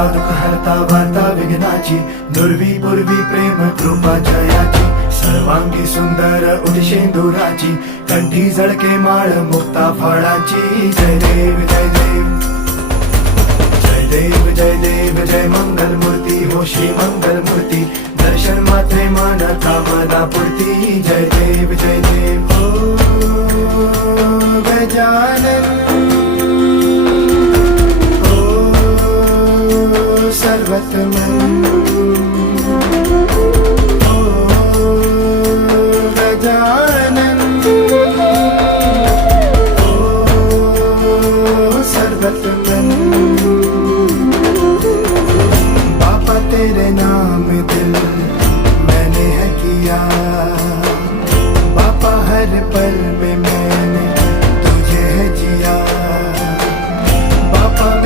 हरता दुःख हरता वार्ता विघ्नाची, दुर्वी पूर्वी प्रेम कृपा जयाची, सर्वांगी सुंदर उदिशेंदुराची, कंठी झळके माळ मुक्ता फळाची. जय देव जय देव जय देव जय देव जय मंगल मूर्ती हो श्री मंगल मूर्ती, दर्शन मात्रे मन कामना पूर्ती. जय देव जय देव हो गजानन हो सर्वतमन हो गजानन हो सर्वतमन. बापा तेरे नाम